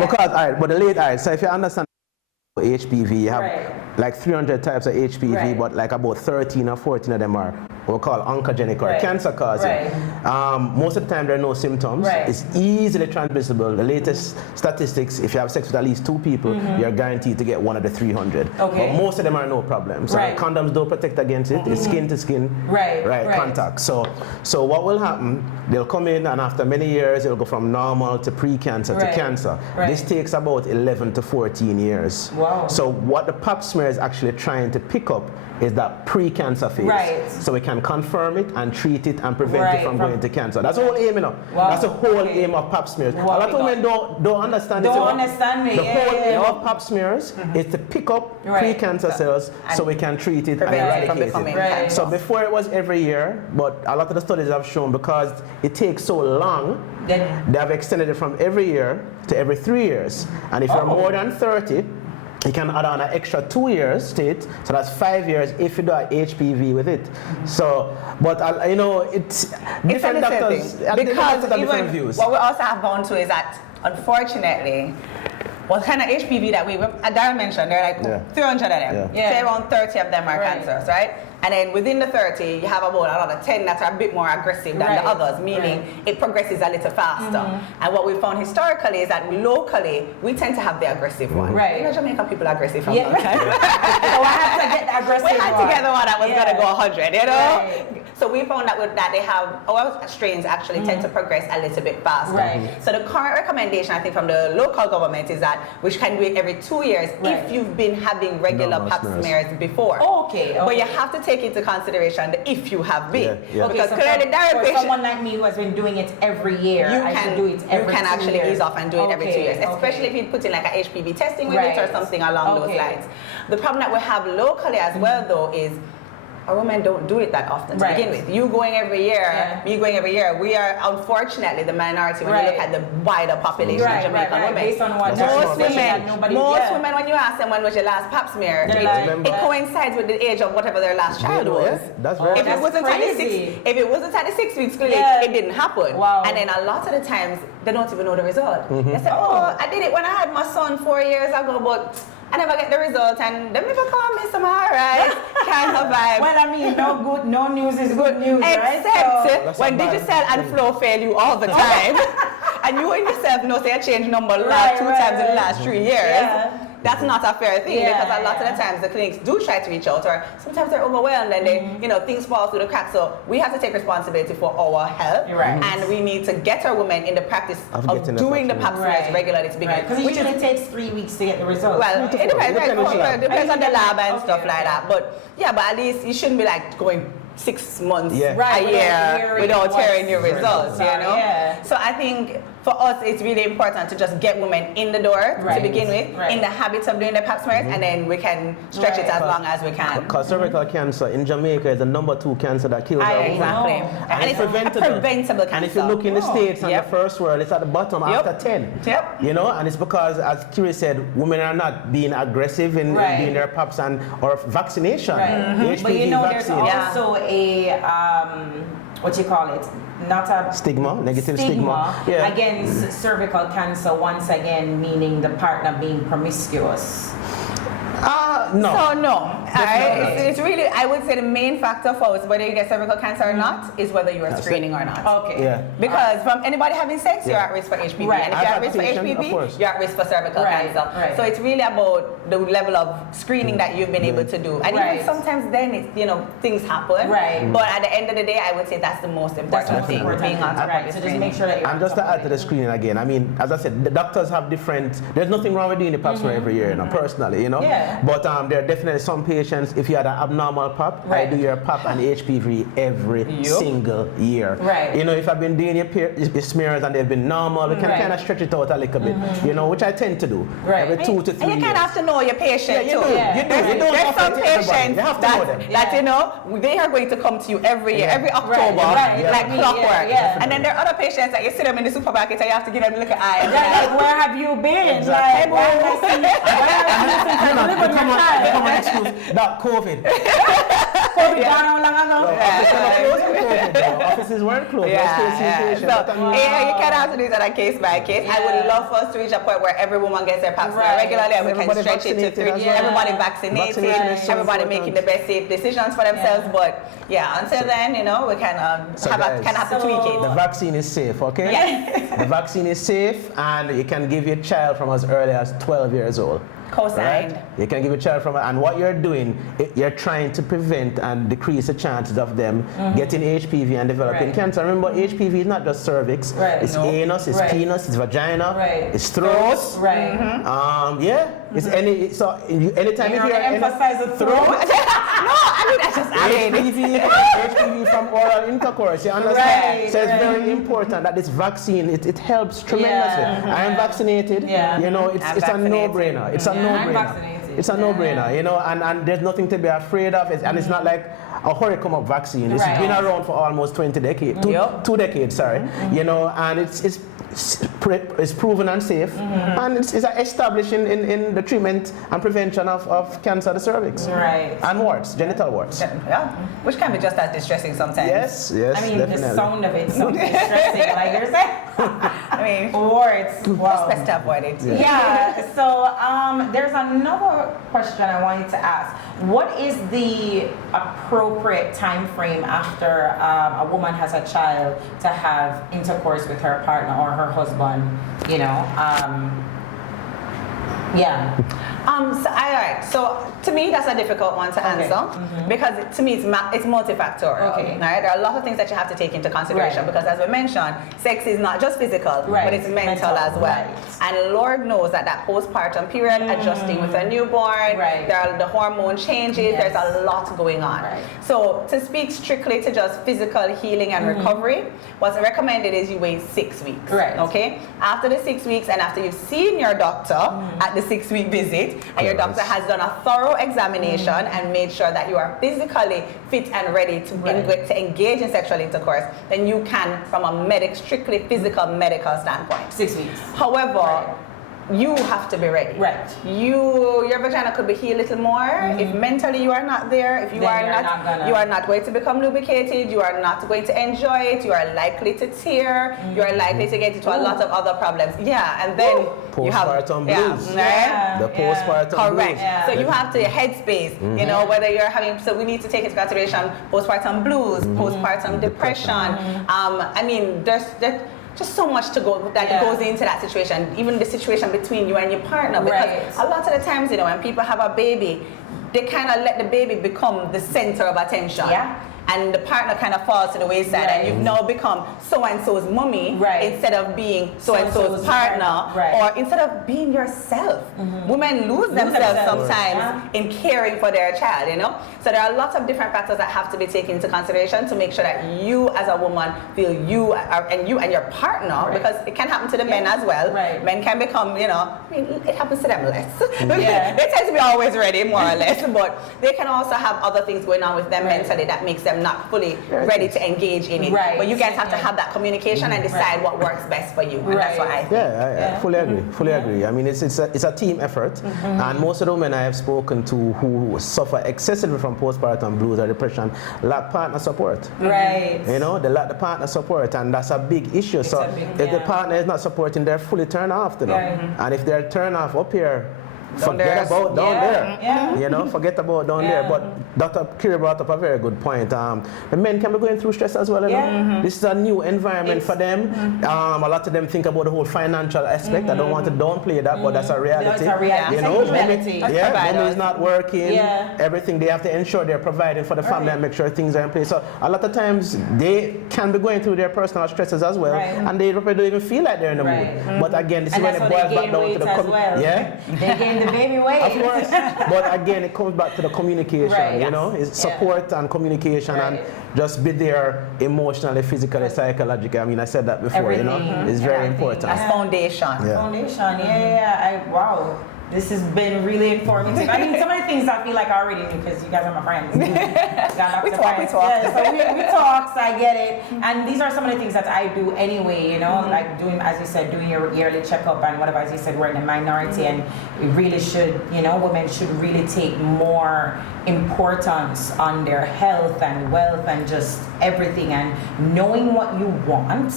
because but the late so if you understand HPV, you have like 300 types of HPV, but like about 13 or 14 of them are what we call oncogenic or cancer causing. Most of the time there are no symptoms. It's easily transmissible. The latest statistics, if you have sex with at least 2 people, you're guaranteed to get one of the 300. But most of them are no problem. So condoms don't protect against it. It's skin to skin contact. So what will happen, they'll come in and after many years it'll go from normal to pre-cancer to cancer. This takes about 11 to 14 years. So what the pap smear is actually trying to pick up is that pre-cancer phase. So we can confirm it and treat it and prevent it from going to cancer. That's the whole aim, That's the whole aim of pap smears. A lot of women don't understand it. The whole aim of pap smears is to pick up pre-cancer cells so we can treat it and eradicate it. So before it was every year, but a lot of the studies have shown because it takes so long, they have extended it from every year to every 3 years. And if you're more than 30, you can add on an extra 2 years to it, so that's 5 years if you do a HPV with it. So, but it's different doctors because even different views. What we also have gone to is that, unfortunately, what kind of HPV that Daryl mentioned, there are like 300 of them. Say around 30 of them are cancers, right? And then within the 30, you have about another 10 that are a bit more aggressive than the others, meaning it progresses a little faster. And what we found historically is that locally, we tend to have the aggressive one. Jamaican people are aggressive from long time. So I had to get the aggressive one. We had to get the one that was going to go 100, So we found that with that they have, our strains actually tend to progress a little bit faster. So the current recommendation, I think, from the local government is that we can do it every 2 years if you've been having regular pap smears before. But you have to take into consideration the if you have been. Because so clearly for someone like me who has been doing it every year, I should do it every 2 years. You can actually ease off and do it every 2 years, especially if you put in like a HPV testing with it or something along those lines. The problem that we have locally as well, though, is our women don't do it that often to begin with. You going every year, me going every year, we are unfortunately the minority when you look at the wider population of Jamaican women. Based on what most women, when you ask them when was your last pap smear, it coincides with the age of whatever their last child was. That's right. If it wasn't at the 6 weeks clinic, it didn't happen. And then a lot of the times, they don't even know the result. They say, I did it when I had my son 4 years ago, but I never get the result, and them never call me some alright kind of vibe. Well, I mean, no news is good news, except when Digicel and Flow fail you all the time, and you and yourself know they change number 2 times in the last 3 years. That's not a fair thing because a lot of the times the clinics do try to reach out, or sometimes they're overwhelmed and they, things fall through the cracks. So we have to take responsibility for our health, and we need to get our women in the practice of doing the pap smears regularly to begin. Because it usually takes 3 weeks to get the results. Well, it depends on the lab and stuff like that. But at least you shouldn't be like going 6 months, Right, a year without hearing your results, you know? Yeah. So I think for us, it's really important to just get women in the door to begin with, in the habits of doing the pap smears, and then we can stretch it as long as we can. Because cervical cancer in Jamaica is the #2 cancer that kills our women. Exactly. And it's preventable. Preventable cancer. And if you look in the States and the first world, it's at the bottom after 10. You know, and it's because, as Kiri said, women are not being aggressive in doing their paps or vaccination. HPV but you know, vaccine. there's also a, what you call it? Not a stigma, negative stigma against cervical cancer, once again, meaning the partner being promiscuous. No. So no. It's really, I would say the main factor for us, whether you get cervical cancer or not, is whether you are screening or not. Okay. Yeah. Because from anybody having sex, you're at risk for HPV. Right. And if you're at risk for HPV, you're at risk for cervical cancer. Right. So it's really about the level of screening that you've been able to do. And even sometimes then, it's, you know, things happen. Right. But at the end of the day, I would say that's the most important thing. Being on top of the So just make sure that you're and just to add to the screening again, I mean, as I said, the doctors have different, there's nothing wrong with doing the pap smear every year, you know, personally, you know. But there are definitely some patients, if you had an abnormal pap, I do your pap and HPV every single year. You know, if I've been doing your smears and they've been normal, we can kind of stretch it out a little bit, you know, which I tend to do every 2 to 3 years. And you kind of have to know your patient too. You don't There's some patients you have to know them. that, you know, they are going to come to you every year, every October, like clockwork. And then there are other patients that you see them in the supermarket and you have to give them a look at eye. Like, where have you been? Like, where have I seen you? Come on, excuse that COVID. COVID gone lang ago. Offices weren't closed. So, you can have to do that on case by case. I would love for us to reach a point where every woman gets their pap smear regularly and we can stretch it to 3 years. Everybody vaccinated, everybody making the best safe decisions for themselves. But until then, you know, we can have to tweak it. The vaccine is safe, okay? Yes. The vaccine is safe and you can give your child from as early as 12 years old. Co-signed. Right? You can give a child from, and what you're doing, you're trying to prevent and decrease the chances of them getting HPV and developing cancer. Remember, HPV is not just cervix. It's anus, it's penis, it's vagina, it's throat. It's anytime you hear emphasize the throat. No, I mean that's just HPV from oral intercourse. You understand? So it's very important that this vaccine it helps tremendously. I am vaccinated. You know, it's a no-brainer. It's a no-brainer. It's a no-brainer, you know, and there's nothing to be afraid of. And it's not like a hurry-come-up vaccine. It's been around for almost 20 decades, two decades, sorry. You know, and it's proven and safe, and it's established in the treatment and prevention of cancer of the cervix. And warts, genital warts. Which can be just as distressing sometimes. Yes, I mean, definitely. the sound of it sounds distressing, like you're saying. I mean, warts. Wow. It's best to avoid it. So there's another question I wanted to ask. What is the appropriate time frame after a woman has a child to have intercourse with her partner or her husband? You know, So to me, that's a difficult one to answer because to me it's multifactorial. Right? There are a lot of things that you have to take into consideration because, as we mentioned, sex is not just physical, but it's mental as well. And Lord knows that postpartum period, adjusting with a newborn, there are the hormone changes. There's a lot going on. So to speak strictly to just physical healing and recovery, what's recommended is you wait 6 weeks. Okay. After the 6 weeks, and after you've seen your doctor at the 6-week visit, and your doctor has done a thorough examination and made sure that you are physically fit and ready to engage in sexual intercourse, then you can, from a strictly physical medical standpoint. 6 weeks. However, you have to be ready. Your vagina could be healed a little more. If mentally you are not there, if you are not going to become lubricated, you are not going to enjoy it, you are likely to tear, you are likely to get into a lot of other problems. And then postpartum blues. The postpartum blues. So you have to headspace, you know, whether you're having, so we need to take into consideration postpartum blues, postpartum depression. I mean, there's just so much to go that goes into that situation, even the situation between you and your partner, because a lot of the times, you know, when people have a baby, they kind of let the baby become the center of attention. and the partner kind of falls to the wayside, and you've now become so-and-so's mommy instead of being so-and-so's partner, or instead of being yourself. Women lose themselves sometimes in caring for their child, you know? So there are lots of different factors that have to be taken into consideration to make sure that you as a woman feel you and your partner, because it can happen to the men as well. Men can become, you know, I mean, it happens to them less. They tend to be always ready, more or less, but they can also have other things going on with them mentally that makes them not fully ready to engage in it. But you guys have to have that communication and decide what works best for you, and that's what I think. I fully agree. Fully agree. I mean, it's a team effort, and most of the women I have spoken to who suffer excessively from postpartum blues or depression lack partner support. You know, they lack the partner support, and that's a big issue. So if the partner is not supporting, they're fully turned off to them. And if they're turned off up here, forget about down there. You know, forget about down there. But Dr. Kiri brought up a very good point. The men can be going through stress as well. You know? This is a new environment for them. A lot of them think about the whole financial aspect. I don't want to downplay that, but that's a reality. No, it's a reality. You know, money is not working. Everything they have to ensure they're providing for the family and make sure things are in place. So a lot of times they can be going through their personal stresses as well, and they probably don't even feel like they're in the mood. But again, this is when it boils back down to the they gain the baby weight. Of course. But again, it comes back to the communication. You know, it's support and communication, and just be there emotionally, physically, psychologically. I mean, I said that before. You know, it's very important. As foundation. Wow. This has been really informative. I mean, some of the things I feel like I already knew because you guys are my friends. We talk. Yeah, so we talk, so I get it. And these are some of the things that I do anyway, you know, like doing, as you said, doing your yearly checkup and whatever, as you said, we're in a minority and it really should, you know, women should really take more importance on their health and wealth and just everything, and knowing what you want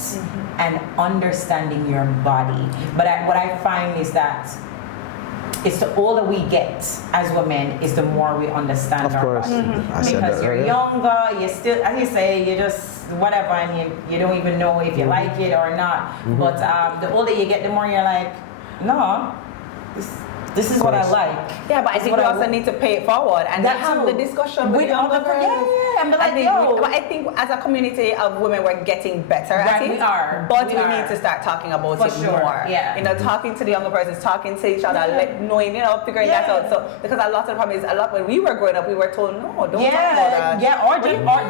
and understanding your body. But what I find is that it's the older we get as women, is the more we understand our body. Because you're younger, you still, as you say, you just whatever, and you don't even know if you like it or not. But the older you get, the more you're like, no, this is what I like. Yeah, but I think we also need to pay it forward and have the discussion with younger girls. And be like, I think as a community of women, we're getting better at it. We are. But we need to start talking about it more. Yeah. You know, talking to the younger persons, talking to each other, knowing, you know, figuring that out. So, because a lot of the problem is, when we were growing up, we were told, no, don't talk about that. Or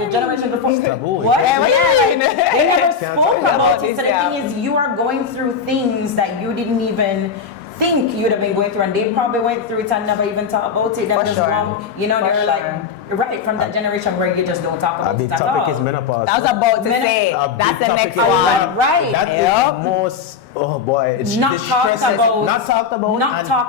the generation before. What? They never spoke about it. So the thing is, you are going through things that you didn't even think you'd have been going through, and they probably went through it and never even thought about it. You know, they're like, from that generation where you just don't talk about it at all. A big topic is menopause. I was about to say, that's the next one. That is the most, oh boy, it's not talked about. Not talked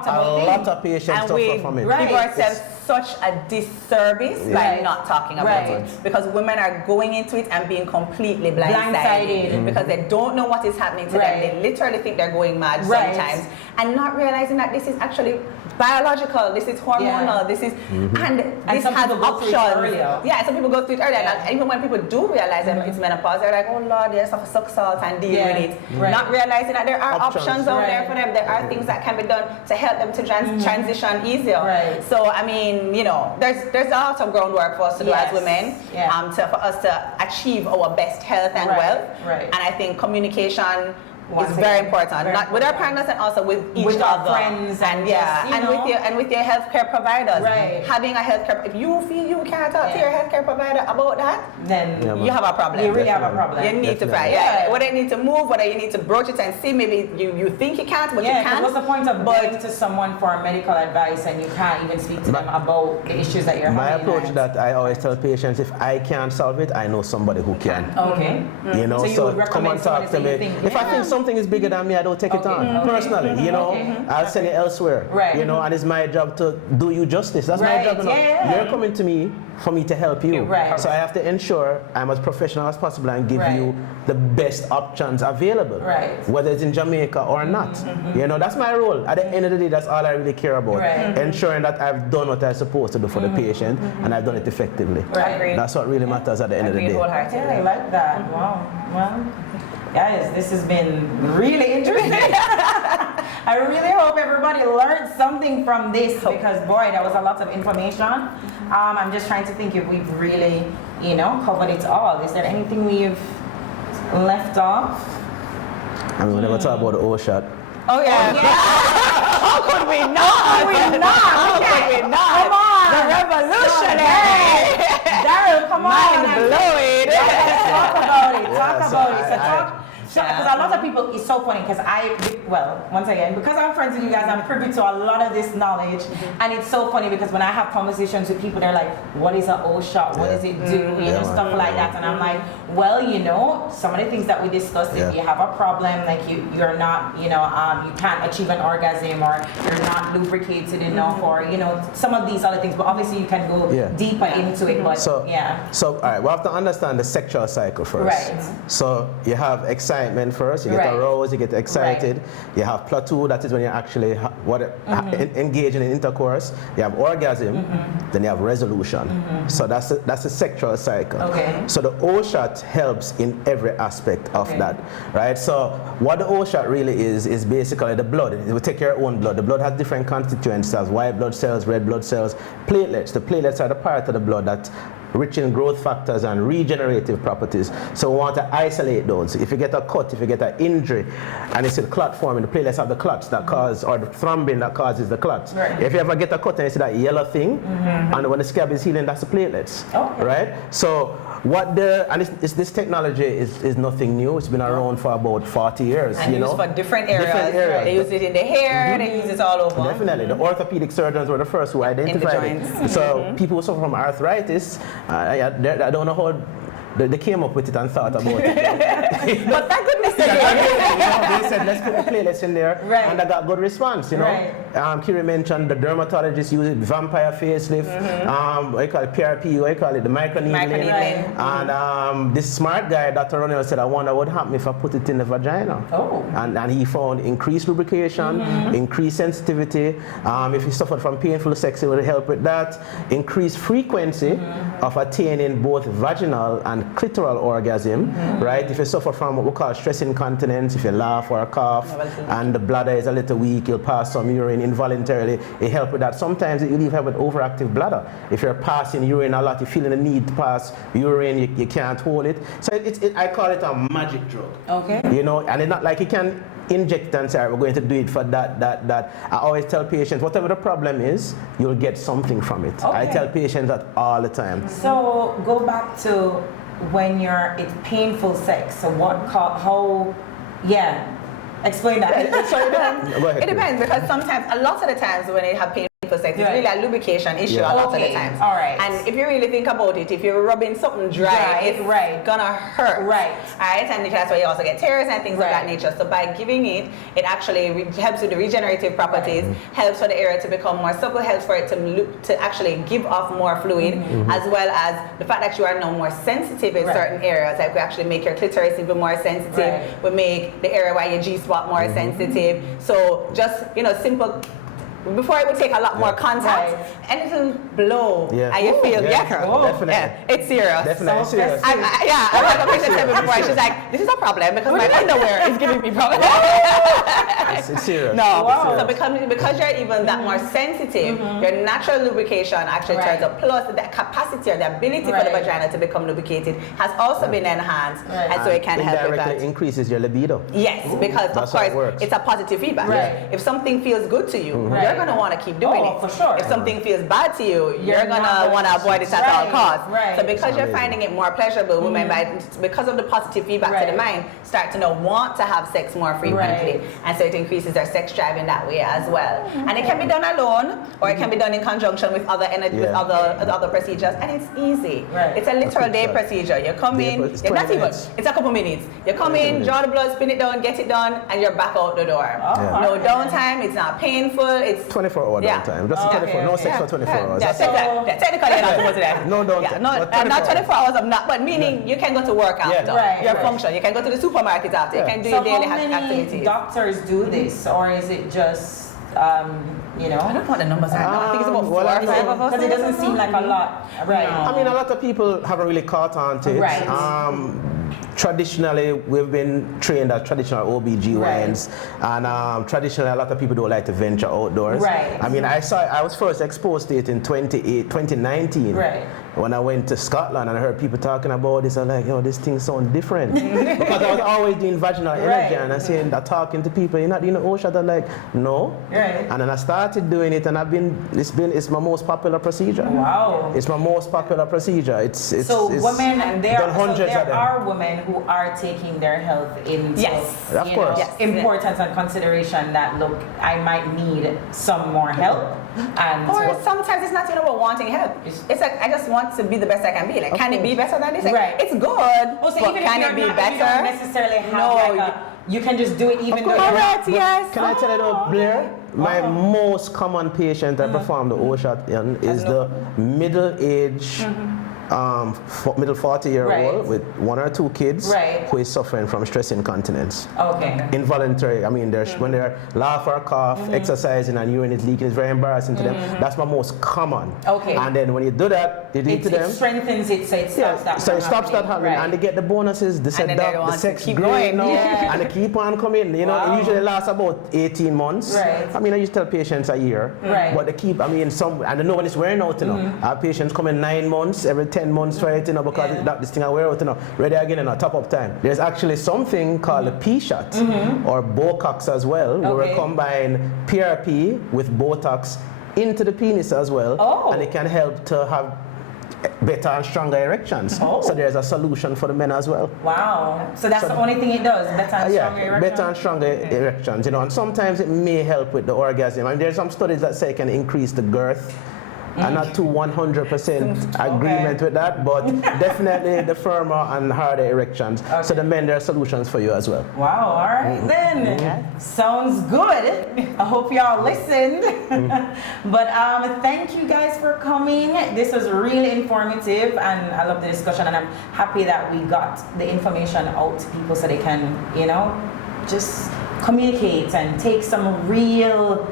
about. A lot of patients suffer from it. Give ourselves such a disservice by not talking about it, because women are going into it and being completely blindsided because they don't know what is happening to them. They literally think they're going mad sometimes, and not realizing that this is actually biological, this is hormonal, this is, and this has options. Yeah, some people go through it earlier, and even when people do realize that it's menopause, they're like, oh Lord, there's some suck salt and deal with it. Not realizing that there are options out there for them. There are things that can be done to help them to transition easier. So, I mean, you know, there's a lot of groundwork for us to do as women, for us to achieve our best health and wealth. And I think communication is very important, not with our partners and also with each other, friends, and with your healthcare providers. Having a healthcare, if you feel you can't talk to your healthcare provider about that, then you have a problem. You really have a problem. You need to fight. Whether you need to move, whether you need to broach it and see, maybe you think you can't, but you can't. What's the point of going to someone for medical advice and you can't even speak to them about the issues that you're having? My approach that I always tell patients, if I can't solve it, I know somebody who can. You know, so come and talk to me. If I think something is bigger than me, I don't take it on personally. You know, I'll send it elsewhere. You know, and it's my job to do you justice. That's my job. You're coming to me for me to help you. So I have to ensure I'm as professional as possible and give you the best options available, whether it's in Jamaica or not. You know, that's my role. At the end of the day, that's all I really care about. Ensuring that I've done what I'm supposed to do for the patient and I've done it effectively. That's what really matters at the end of the day. I like that. Wow. Well, Guys, this has been really interesting. I really hope everybody learned something from this because, boy, that was a lot of information. I'm just trying to think if we've really, covered it all. Is there anything we've left off? I mean, we never talk about the O-shot. Oh yeah. How could we not? How could we not? Come on. The revolutionary. Daryl, come on. Mind blowing. Talk about it. So because a lot of people, it's so funny because once again, because I'm friends with you guys, I'm privy to a lot of this knowledge. And it's so funny because when I have conversations with people, they're like, what is an O-shot? What does it do? Stuff like that. And I'm like, well, some of the things that we discussed, if you have a problem, like you're not, you can't achieve an orgasm or you're not lubricated enough or, some of these other things. But obviously you can go deeper into it. But So, all right, we have to understand the sexual cycle first. Right. So you have excitement first, you get aroused, you get excited. You have plateau, that is when you're actually engaging in intercourse. You have orgasm, then you have resolution. So that's the sexual cycle. Okay. So the O-shot helps in every aspect of that, right? So what the O-shot really is basically the blood. It will take your own blood. The blood has different constituent cells, white blood cells, red blood cells, platelets. The platelets are the part of the blood that rich in growth factors and regenerative properties. So we want to isolate those. If you get a cut, if you get an injury, and it's in clot form, and the platelets have the clots that cause, or the thrombin that causes the clots. Right. If you ever get a cut and you see that yellow thing, and when the scab is healing, that's the platelets, right? So this technology is nothing new. It's been around for about 40 years. And used for different areas. They use it in the hair, they use it all over. Definitely. The orthopedic surgeons were the first who identified it. So people who suffer from arthritis, I don't know how they came up with it and thought about it. But thank goodness they they said, let's put the playlist in there, and I got good response, Kiri mentioned the dermatologists use it, vampire facelift, what you call it, PRP, what you call it, the microneedling. And this smart guy, Dr. Ronell, said, I wonder what happened if I put it in the vagina. Oh. And he found increased lubrication, increased sensitivity. If he suffered from painful sex, it would help with that. Increased frequency of attaining both vaginal and clitoral orgasm, right? If you suffer from what we call stress incontinence, if you laugh or cough, and the bladder is a little weak, you'll pass some urine involuntarily, it helps with that. Sometimes you even have an overactive bladder. If you're passing urine a lot, you're feeling the need to pass urine, you can't hold it. So I call it a magic drug. Okay. And it's not like you can inject and say, we're going to do it for that. I always tell patients, whatever the problem is, you'll get something from it. Okay. I tell patients that all the time. So go back to when it's painful sex. So explain that. Go ahead, It depends because sometimes, a lot of the times when you have painful sex, it's really a lubrication issue a lot of the times. All right. And if you really think about it, if you're rubbing something dry, it's gonna hurt. Right. Alright, and that's why you also get tears and things of that nature. So by giving it actually helps with the regenerative properties, helps for the area to become more supple, helps for it to actually give off more fluid, as well as the fact that you are now more sensitive in certain areas. Like we actually make your clitoris even more sensitive. We make the area where your G-spot more sensitive. So just simple. Before it would take a lot more contact, and it'll blow, and you feel, definitely. It's serious. Definitely serious. I had a patient tell me before, she's like, this is a problem because my underwear is giving me problems. It's serious. No, wow. So because you're even that more sensitive, your natural lubrication actually turns up. Plus, the capacity or the ability for the vagina to become lubricated has also been enhanced, and so it can help with that. Indirectly increases your libido. Yes, because of course it's a positive feedback. If something feels good to you, you're going to want to keep doing it. For sure. If something feels bad to you, you're going to want to avoid it at all costs. So because you're finding it more pleasurable, women, because of the positive feedback to the mind, start to want to have sex more frequently. And so it increases their sex drive in that way as well. And it can be done alone, or it can be done in conjunction with other other procedures, and it's easy. It's a literal day procedure. You come in, it's not even, it's a couple minutes. You come in, draw the blood, spin it down, get it done, and you're back out the door. No downtime, it's not painful, it's 24-hour downtime. Just 24, no sex for 24 hours. Technically you're not supposed to that. No downtime. Not 24 hours of not, but meaning you can go to work after. Your function. You can go to the supermarket after. You can do your daily activities. So how many doctors do this, or is it just I don't know what the numbers are. I think it's about 4 or 5 of us. Because it doesn't seem like a lot. Right. I mean, a lot of people haven't really caught on to it. Right. traditionally, we've been trained as traditional OBGYNs, and traditionally, a lot of people don't like to venture outdoors. Right. I mean, I was first exposed to it in 2019. Right. When I went to Scotland and I heard people talking about this, I'm like, yo, this thing sounds different. Because I was always doing vaginal energy, and I saying that talking to people, you're not doing OSHA. They're like, no. Right. And then I started doing it, and it's my most popular procedure. Wow. It's my most popular procedure. So women, and there hundreds are women who are taking their health into of course. importance and consideration that, look, I might need some more help. And or sometimes it's not even about wanting help. It's like, I just want to be the best I can be. Like, can it be better than this? Like, right. It's good, so but even can if it be not, better? you don't necessarily have you can just do it even though All right, yes. Can I tell you though, Blair? My most common patient I perform the OSHA in is the middle-aged, middle 40-year-old with 1 or 2 kids who is suffering from stress incontinence. Okay. Involuntary. I mean, when they're laugh or cough, exercising, and urine is leaking, it's very embarrassing to them. That's my most common. Okay. And then when you do that, you do it to them. It strengthens it, so it stops that. So it stops that happening, and they get the bonuses, the sex great now, and they keep on coming. You know, it usually lasts about 18 months. Right. I mean, I used to tell patients a year, but they keep. I mean, and they know when it's wearing out. You know, our patients come in 9 months, every 10 months for it. You know, because this thing I wear out. You know, ready again in a top up time. There's actually something called a P-shot or Botox as well, where we combine PRP with Botox into the penis as well, and it can help to have better and stronger erections. So there's a solution for the men as well. Wow. So that's the only thing it does, better and stronger erections? Better and stronger erections, you know, and sometimes it may help with the orgasm. I mean, there's some studies that say it can increase the girth. I'm not to 100% agreement with that, but definitely the firmer and harder erections. So the men, there are solutions for you as well. Wow, all right then. Sounds good. I hope y'all listened. But thank you guys for coming. This was really informative, and I love the discussion, and I'm happy that we got the information out to people so they can, you know, just communicate and take some real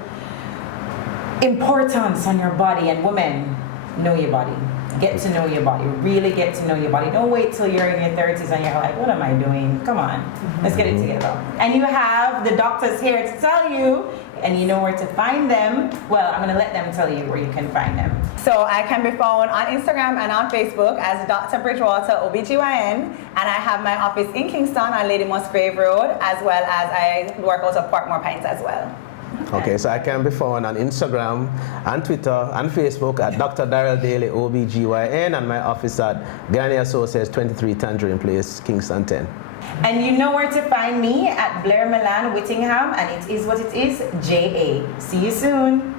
importance on your body. And women, know your body. Get to know your body. Really get to know your body. Don't wait till you're in your 30s and you're like, what am I doing? Come on, let's get it together. And you have the doctors here to tell you, and you know where to find them. Well, I'm gonna let them tell you where you can find them. So I can be found on Instagram and on Facebook as Dr. Bridgewater OBGYN, and I have my office in Kingston on Lady Musgrave Road, as well as I work out of Portmore Pines as well. Okay, so I can be found on Instagram and Twitter and Facebook at Dr. Daryl Daley OBGYN, and my office at Ghanaian Associates 23 Tangerine Place, Kingston 10. And you know where to find me at Blair Milan Whittingham, and it is what it is, JA. See you soon.